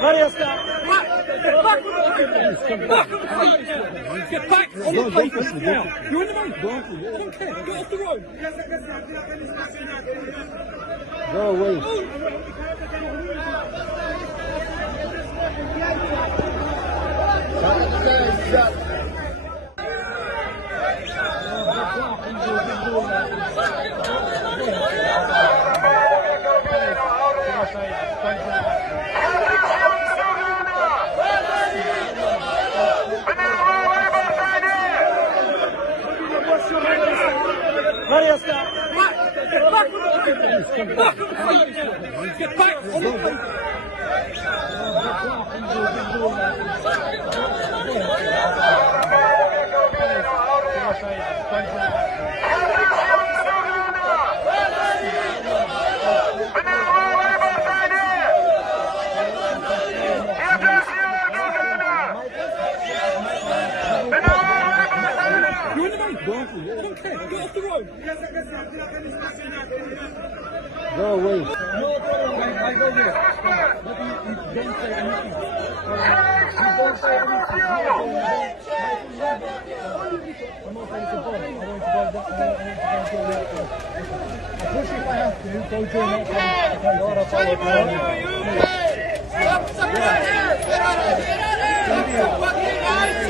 Mariuszka! Get back! Get back on the pavement now! You're in the road! I don't care! Get off the road! Go away. Mariuszka! Get back on the pavement! Get back on the pavement! You're in the road! I don't care! Get off the road! Go away. No problem, I go there. You don't say anything. You don't say anything. I'm not going to go. I want to go. I'll push if I have to. Go join that. Shame on you, UK! Stop sucking our ears! Get out of here! Stop the fucking eyes!